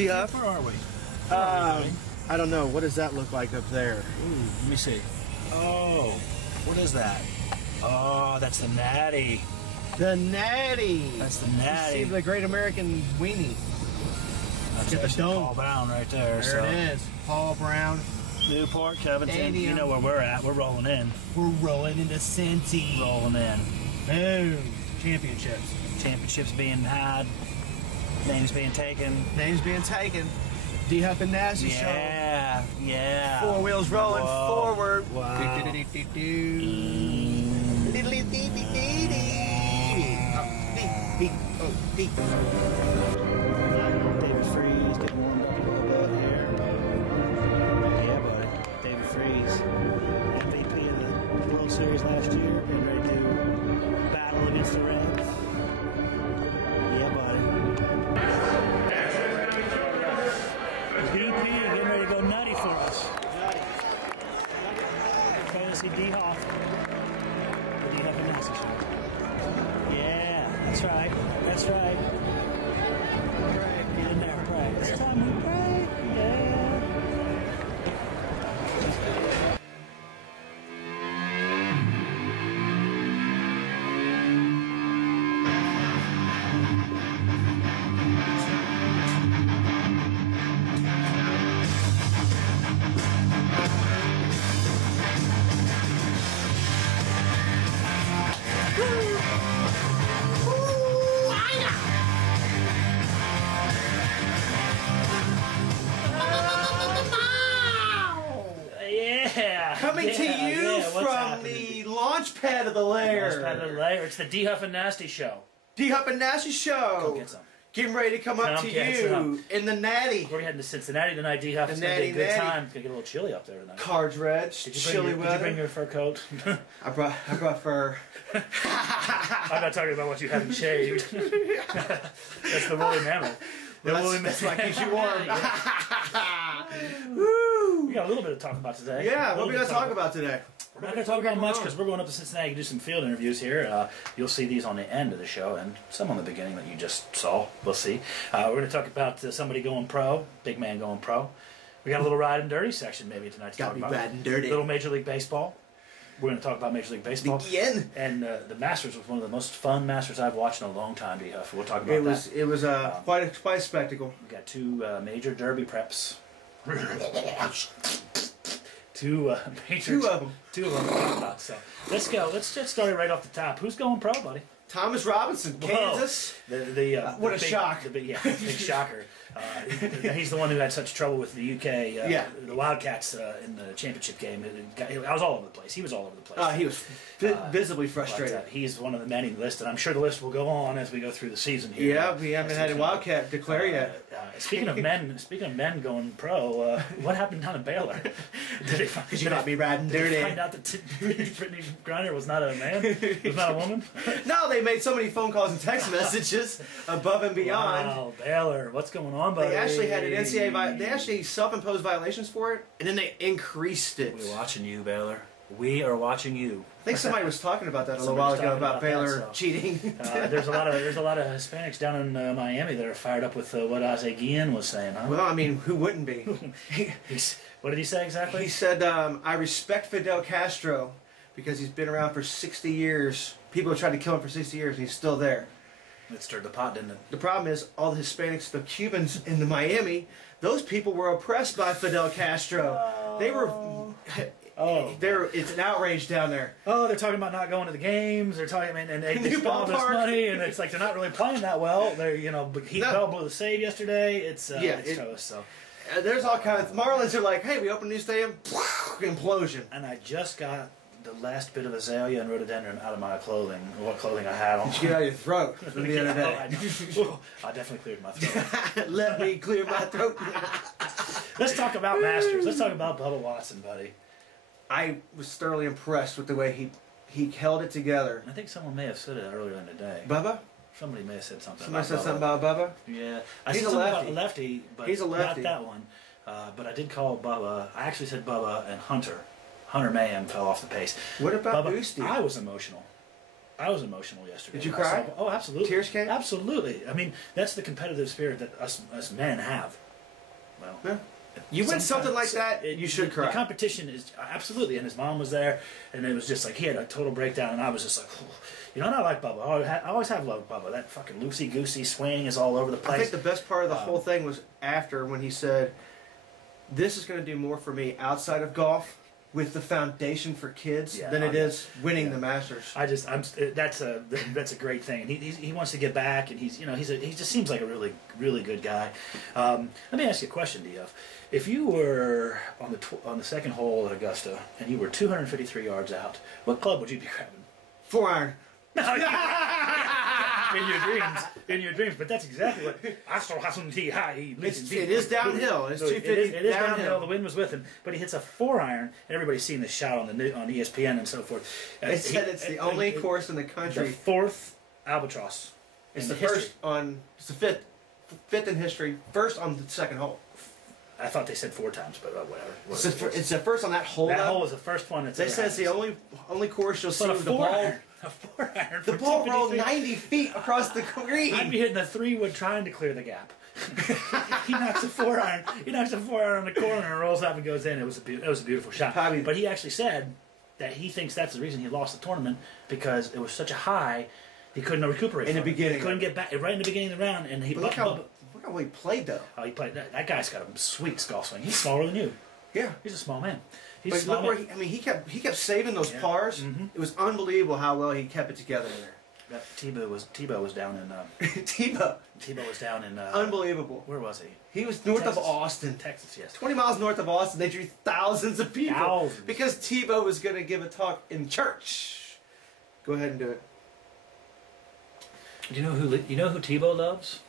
D-Huff? Where are we? I don't know. What does that look like up there? Ooh, let me see. Oh, what is that? Oh, that's the Natty. The Natty. That's the Natty. You see the Great American Weenie. That's Get the dome. Paul Brown right there. There it is. Paul Brown. Newport, Covington. Stadium. You know where we're at. We're rolling in. We're rolling into Cincy. Rolling in. Boom. Championships. Championships being had. Names being taken. Names being taken. D-Huff and Nasty Show. Yeah, yeah. 4 wheels rolling forward. Wow. David Freeze getting warmed up a little bit here. Yeah, buddy. David Freeze, MVP of the World Series last year, getting ready to battle against the Reds. Yeah, buddy. DP getting ready to go nutty for us. Courtesy D-Huff. The D-Huff and Nasty Show. Yeah, that's right. That's right. Get in there and pray. It's time we pray. Yeah. Coming to you from the launch pad of the lair. Launch pad of the lair. It's the D-Huff and Nasty Show. D-Huff and Nasty Show. Go get some. Getting ready to come up to you in the Natty. We're heading to Cincinnati tonight, D-Huff. It's going to be a good time. It's going to get a little chilly up there tonight. Cards red, chilly weather. Did you bring your fur coat? I brought fur. I'm not talking about what you haven't shaved. That's the woolly mammoth. That's what keeps you warm. Woo! We got a little bit to talk about today. Yeah, what are we going to talk about today? We're not going to talk about much because we're going up to Cincinnati to do some field interviews here. You'll see these on the end of the show and some on the beginning that you just saw. We'll see. We're going to talk about somebody going pro, big man going pro. We got a little ride and dirty section maybe tonight to talk about. Got to be ride and dirty. Little Major League Baseball. We're going to talk about Major League Baseball. Begin. And the Masters was one of the most fun Masters I've watched in a long time, D-Huff. We'll talk about that. It was quite a spectacle. We got two major derby preps. Two of them to talk about. So let's go. Let's just start it right off the top. Who's going pro, buddy? Thomas Robinson, Kansas. What a shock. Big shocker. He's the one who had such trouble with the UK, the Wildcats in the championship game. I was all over the place. He was all over the place. He was visibly frustrated. But, he's one of the many listed. I'm sure the list will go on as we go through the season here. Yeah, we haven't had a Wildcat declare yet. Speaking of men going pro, what happened down in Baylor? Could you not be riding dirty? Did they find out that Brittany Griner was not a man? Was not a woman? No, they made so many phone calls and text messages above and beyond. Wow, Baylor, what's going on, buddy? They actually had an NCAA. They actually self-imposed violations for it, and then they increased it. We're watching you, Baylor. We are watching you. I think somebody was talking about that a little while ago about Baylor cheating. There's a lot of Hispanics down in Miami that are fired up with what Ozzie Guillen was saying. Huh? Well, I mean, who wouldn't be? What did he say exactly? He said, "I respect Fidel Castro because he's been around for 60 years. People have tried to kill him for 60 years, and he's still there." It stirred the pot, didn't it? The problem is, all the Hispanics, the Cubans in Miami, those people were oppressed by Fidel Castro. They were. It's an outrage down there. Oh, they're talking about not going to the games. They're talking, and they spend all this money, and it's like they're not really playing that well. They're, Heath Bell blew the save yesterday. It's toast. So there's all kinds. Marlins are like, hey, we opened a new stadium, implosion. And I just got the last bit of azalea and rhododendron out of my clothing. What clothing I had on? Did you get out of your throat the other day? I definitely cleared my throat. Let me clear my throat. Let's talk about Masters. Let's talk about Bubba Watson, buddy. I was thoroughly impressed with the way he held it together. I think someone may have said it earlier in the day. Bubba? Somebody may have said something. Somebody said something about Bubba? Yeah, he's a lefty. About a lefty, but he's a lefty. Not that one. But I did call Bubba. I actually said Bubba and Hunter. Hunter Mayhem fell off the pace. What about Bubba? Boosty? I was emotional. I was emotional yesterday. Did you cry? Oh, absolutely. Tears came? Absolutely. I mean, that's the competitive spirit that us men have. well. Yeah. You win something like that, you should cry. The competition is absolutely, and his mom was there, and it was just like he had a total breakdown, and I was just like, you know, and I like Bubba. I always have loved Bubba. That fucking loosey-goosey swing is all over the place. I think the best part of the whole thing was after when he said, "This is going to do more for me outside of golf with the foundation for kids than it is winning the Masters." That's a great thing, and he wants to get back, and he just seems like a really really good guy. Let me ask you a question, DF. If you were on the second hole at Augusta and you were 253 yards out, what club would you be grabbing? 4-iron. In your dreams, but that's exactly what I saw. It is downhill. It's 250. It is downhill. The wind was with him, but he hits a 4-iron, and everybody's seen this shot on ESPN and so forth. It said it's the only course in the country. The fourth albatross. It's the first on. It's the fifth in history. First on the second hole. I thought they said 4 times, but whatever. It's the first on that hole. That hole was the first one. They said it's the only course you'll see with the ball. A 4-iron. The ball rolled 90 feet across the green. I'd be hitting a 3-wood trying to clear the gap. He knocks a 4-iron. He knocks a 4-iron on the corner and rolls up and goes in. It was a beautiful shot. But he actually said that he thinks that's the reason he lost the tournament, because it was such a high, he couldn't recuperate in the beginning. He couldn't get back right in the beginning of the round, and he. Look how well he played though. Oh, he played. That guy's got a sweet golf swing. He's smaller than you. Yeah, he's a small man. But look where he kept saving those pars. Mm-hmm. It was unbelievable how well he kept it together there. Tebow was down in Tebow was down in unbelievable. Where was he? He was north of Austin, Texas. Yes, 20 miles north of Austin. They drew thousands of people because Tebow was going to give a talk in church. Go ahead and do it. Do you know who Tebow loves?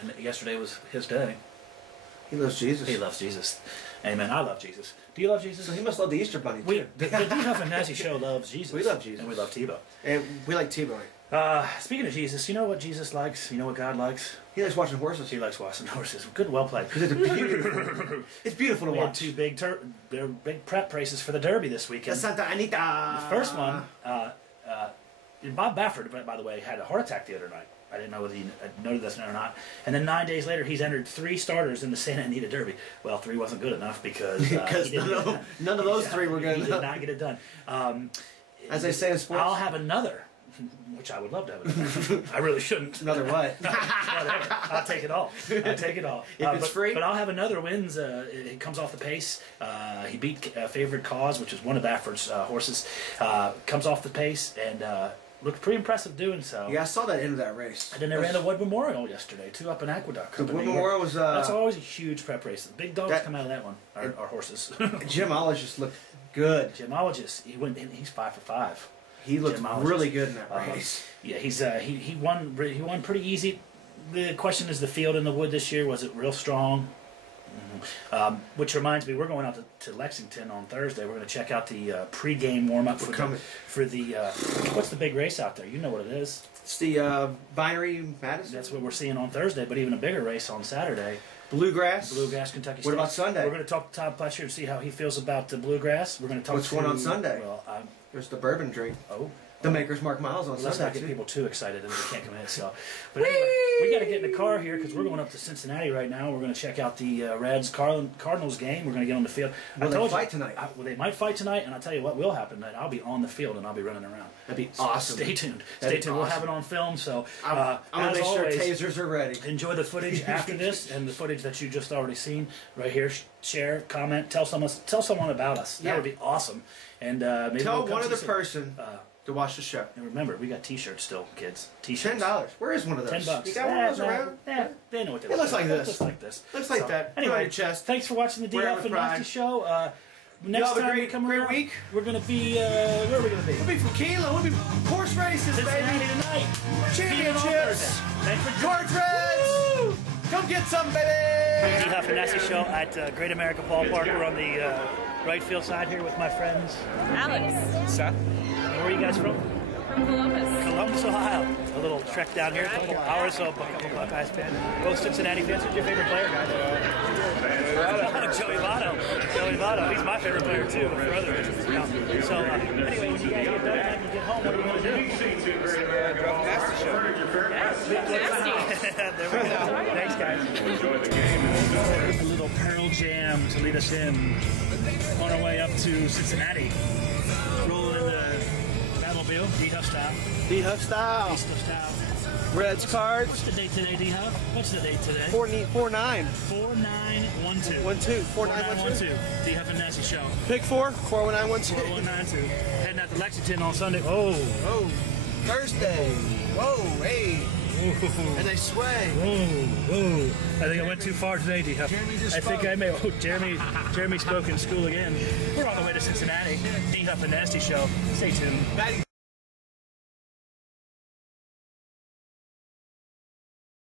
And yesterday was his day. He loves Jesus. He loves Jesus. Amen. I love Jesus. Do you love Jesus? So he must love the Easter Bunny too. The Duff and Nasty Show loves Jesus. We love Jesus. And we love Tebow. And we like Tebow. Speaking of Jesus, you know what Jesus likes? You know what God likes? He likes watching horses. He likes watching horses. Good, well played. It's beautiful to watch. We had 2 big prep races for the Derby this weekend. The Santa Anita. The first one, Bob Baffert, by the way, had a heart attack the other night. I didn't know whether he noted this or not. And then 9 days later, he's entered 3 starters in the Santa Anita Derby. Well, 3 wasn't good enough because none of those 3 were good enough. He did not get it done. As they say in sports, I'll have another, which I would love to have another. I really shouldn't. Another what? Whatever. I'll take it all. I'll take it all. If it's free? But I'll have another wins. It comes off the pace. He beat Favorite Cause, which is one of Baffert's horses. Comes off the pace and... looked pretty impressive doing so. Yeah, I saw that end of that race. And then they ran the Wood Memorial yesterday, too, up in Aqueduct. The Wood Memorial was... that's always a huge prep race. The big dogs come out of that one, our horses. Gemologist looked good. Gemologist, he's 5 for 5. He looked really good in that race. Yeah, he won pretty easy. The question is the field in the Wood this year, was it real strong? Which reminds me, we're going out to Lexington on Thursday. We're going to check out the pre-game warm-up for the what's the big race out there? You know what it is. It's the Binary Madison. That's what we're seeing on Thursday, but even a bigger race on Saturday. Bluegrass, Kentucky State. What about Sunday? We're going to talk to Todd Pletcher and see how he feels about the Bluegrass. We're going to talk. What's going on Sunday? Well, there's the bourbon drink. Oh. The Maker's Mark Miles on Sunday. Let's not get people too excited and they can't commit. So, but anyway, we got to get in the car here because we're going up to Cincinnati right now. We're going to check out the Reds Cardinals game. We're going to get on the field. Will they fight tonight? They might fight tonight, and I'll tell you what will happen tonight. I'll be on the field and I'll be running around. That'd be awesome. Stay tuned. Stay tuned. We'll have it on film. So I'm going to make sure tasers are ready. Enjoy the footage after this and the footage that you just already seen right here. Share, comment, tell someone about us. That would be awesome. And maybe tell one other person. To watch the show. And remember, we got T-shirts still, kids. T-shirts. $10. Where is one of those? $10. You got one of those around? They know what they look like. It looks like this. Looks like this. Looks like that. Anyway, on your chest. Thanks for watching the DF and Nasty Show. Next time we come around, week. We're going to be, where are we going to be? We'll be from Keelan. We'll be horse races, Cincinnati baby. tonight. Championships. Thanks for George Reds. Woo! Come get some, baby. DF and Nasty Show at Great America Ballpark. We're on the right field side here with my friends. Alex. Seth. Where are you guys from? From Columbus, Ohio. A little trek down here, a couple of hours, so a couple Buckeyes fans. Both Cincinnati fans. Who's your favorite player, guys? Joey Votto. Joey Votto. He's my favorite player, too, for other reasons. So, anyway, when you guys get done, time to get home, what are you going to do? Nasty. There we go. Thanks, guys. Enjoy the game. A little Pearl Jam to lead us in on our way up to Cincinnati. Rolling in the Batmobile, D-Huff style. D-Huff style. D-Huff style. Reds cards. What's the date today, D-Huff? What's the date today? 49. 4912. 4912. D-Huff and Nasty Show. Pick 41912. 4192. Heading out to Lexington on Sunday. Oh, Thursday. Whoa, hey. Ooh. And they sway. Whoa. I think I went too far today, D-Huff. Jeremy just I think spoke. I may. Oh, Jeremy spoke in school again. We're on the way to Cincinnati. D-Huff and Nasty Show. Stay tuned. Maddie